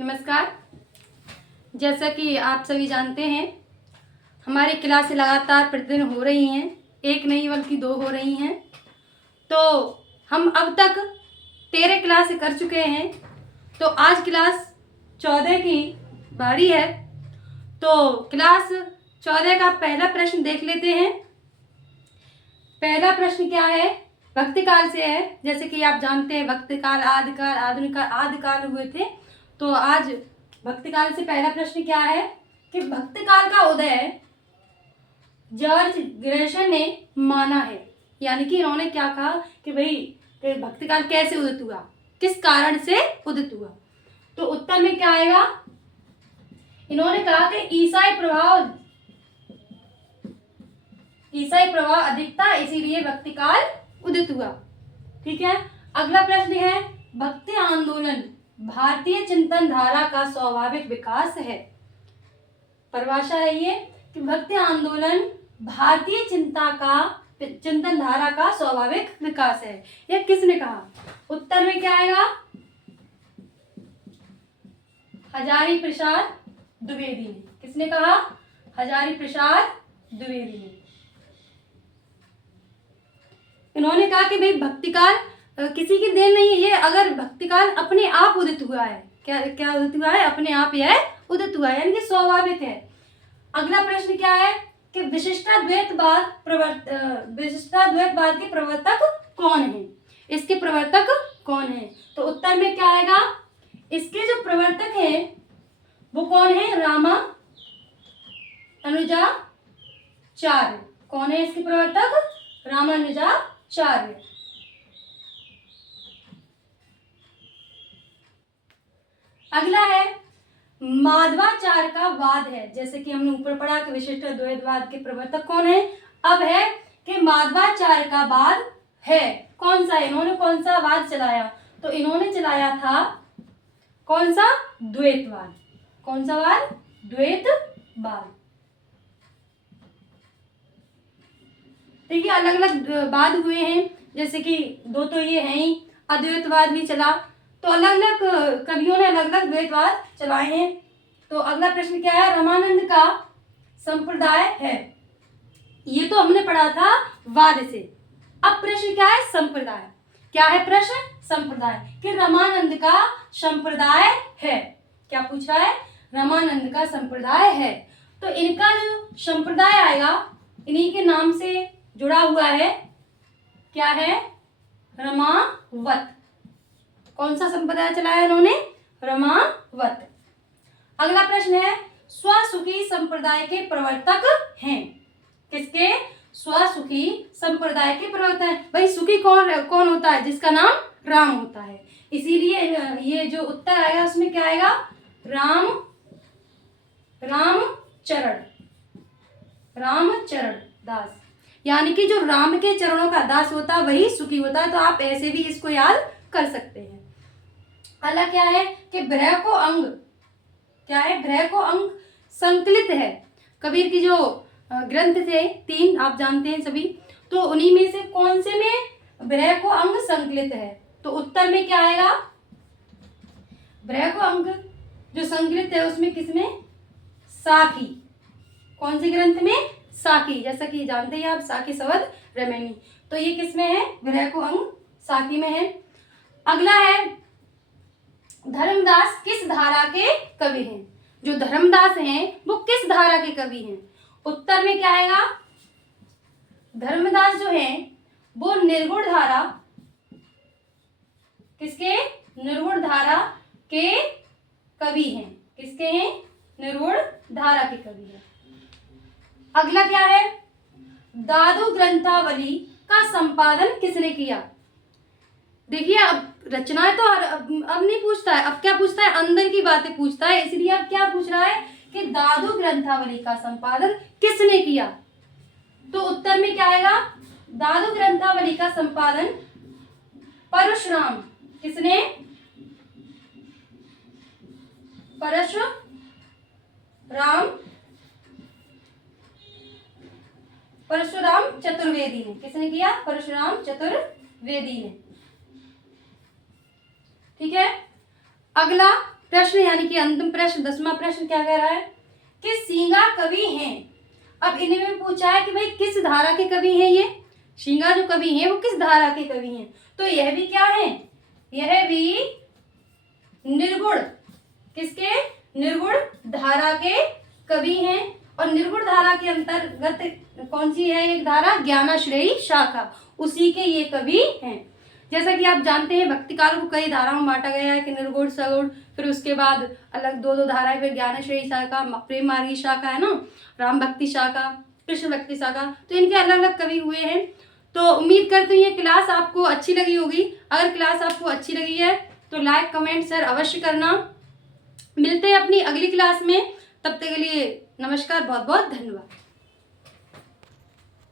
नमस्कार। जैसा कि आप सभी जानते हैं, हमारी क्लासें लगातार प्रतिदिन हो रही हैं, एक नहीं बल्कि 2 हो रही हैं। तो हम अब तक 13 क्लासें कर चुके हैं। तो आज क्लास 14 की बारी है। तो क्लास 14 का पहला प्रश्न देख लेते हैं। पहला प्रश्न क्या है? भक्ति काल से है। जैसे कि आप जानते हैं, भक्ति काल, आदिकाल, आधुनिक काल, आदिकाल हुए थे। तो आज भक्ति काल से पहला प्रश्न क्या है कि भक्ति काल का उदय जॉर्ज ग्रेशम ने माना है। यानी कि इन्होंने क्या कहा कि भाई भक्ति काल कैसे उदित हुआ, किस कारण से उदित हुआ। तो उत्तर में क्या आएगा? इन्होंने कहा कि ईसाई प्रभाव अधिक था, इसीलिए भक्ति काल उदित हुआ। ठीक है। अगला प्रश्न है, भक्ति आंदोलन भारतीय चिंतन धारा का स्वाभाविक विकास है। परिभाषा है ये कि भक्ति आंदोलन भारतीय चिंतन धारा का स्वाभाविक विकास है। यह किसने कहा? उत्तर में क्या आएगा? हजारी प्रसाद द्विवेदी ने। किसने कहा? हजारी प्रसाद द्विवेदी ने। इन्होंने कहा कि भाई भक्ति काल किसी की देन नहीं है, ये अगर भक्ति काल अपने आप उदित हुआ है। क्या उदित हुआ है? अपने आप यह उदित हुआ है, यानी कि स्वाभाविक है। अगला प्रश्न क्या है कि विशिष्टाद्वैतवाद के प्रवर्तक कौन है? इसके प्रवर्तक कौन है? तो उत्तर में क्या आएगा? इसके जो प्रवर्तक हैं वो कौन है? रामानुजाचार्य। कौन है इसके प्रवर्तक? रामानुजाचार्य। अगला है माधवाचार्य का वाद है। जैसे कि हमने ऊपर पढ़ा कि विशिष्ट द्वैतवाद के प्रवर्तक कौन है, अब है कि माधवाचार्य का वाद है। कौन सा? इन्होंने कौन सा वाद चलाया? तो इन्होंने चलाया था कौन सा? द्वैतवाद। कौन सा वाद? द्वैतवाद। देखिए, अलग अलग वाद हुए हैं। जैसे कि 2 तो ये हैं ही, अद्वैतवाद भी चला। तो अलग अलग कवियों ने अलग अलग द्वैतवाद चलाए हैं। तो अगला प्रश्न क्या है? रामानंद का संप्रदाय है। ये तो हमने पढ़ा था वाद से। अब प्रश्न क्या है? संप्रदाय। क्या है प्रश्न? संप्रदाय। कि रामानंद का संप्रदाय है। क्या पूछ रहा है? रामानंद का संप्रदाय है। तो इनका जो संप्रदाय आएगा, इन्हीं के नाम से जुड़ा हुआ है। क्या है? रमावत। कौन सा संप्रदाय चलाया इन्होंने? रमावत। अगला प्रश्न है, स्वसुखी संप्रदाय के प्रवर्तक हैं। किसके? स्वसुखी संप्रदाय के प्रवर्तक हैं। भाई सुखी कौन होता है? जिसका नाम राम होता है। इसीलिए ये जो उत्तर आएगा उसमें क्या आएगा? रामचरण दास। यानी कि जो राम के चरणों का दास होता है वही सुखी होता है। तो आप ऐसे भी इसको याद कर सकते हैं। अगला क्या है कि भ्रय को अंग। क्या है? भ्रय को अंग संकलित है। कबीर की जो ग्रंथ थे 3, आप जानते हैं सभी। तो उन्हीं में से कौन से में भ्रय को अंग संकलित है? तो उत्तर में क्या आएगा? भ्रय को अंग जो संकलित है उसमें किसमें? साखी। कौन से ग्रंथ में? साखी। जैसा कि जानते हैं आप, साखी सवद रमैनी। तो ये किसमें है? भ्रय को अंग साखी में है। अगला है, धर्मदास किस धारा के कवि हैं? जो धर्मदास हैं वो किस धारा के कवि हैं? उत्तर में क्या आएगा? धर्मदास जो हैं वो निर्गुण धारा। किसके? निर्गुण धारा के कवि हैं। किसके हैं? निर्गुण धारा के कवि हैं। अगला क्या है? दादू ग्रंथावली का संपादन किसने किया? देखिए, अब रचनाएं तो अब नहीं पूछता है। अब क्या पूछता है? अंदर की बातें पूछता है। इसलिए अब क्या पूछ रहा है कि दादू ग्रंथावली का संपादन किसने किया? तो उत्तर में क्या आएगा? दादू ग्रंथावली का संपादन परशुराम। किसने? परशुराम चतुर्वेदी ने। किसने किया? परशुराम चतुर्वेदी ने। ठीक है। अगला प्रश्न यानी कि अंतिम प्रश्न 10वां प्रश्न क्या कह रहा है कि सींगा कवि हैं। अब इन्हें में पूछा है कि भाई किस धारा के कवि हैं ये, सींगा जो कवि हैं वो किस धारा के कवि हैं। तो यह भी क्या है, यह भी निर्गुण, किसके, निर्गुण धारा के कवि हैं। और निर्गुण धारा के अंतर्गत कौन सी है एक धारा, ज्ञानाश्रयी शाखा, उसी के ये कवि हैं। जैसा कि आप जानते हैं भक्ति काल को कई धाराओं में बांटा गया है कि निर्गुण, सगुण, फिर उसके बाद अलग दो धाराएं, फिर ज्ञानाश्रयी शाखा, प्रेम मार्गी शाखा है ना, राम भक्ति शाखा, कृष्ण भक्ति शाखा, तो इनके अलग अलग कवि हुए हैं। तो उम्मीद करते हैं ये क्लास आपको अच्छी लगी होगी। अगर क्लास आपको अच्छी लगी है तो लाइक कमेंट शेयर अवश्य करना। मिलते हैं अपनी अगली क्लास में, तब तक के लिए नमस्कार, बहुत बहुत धन्यवाद।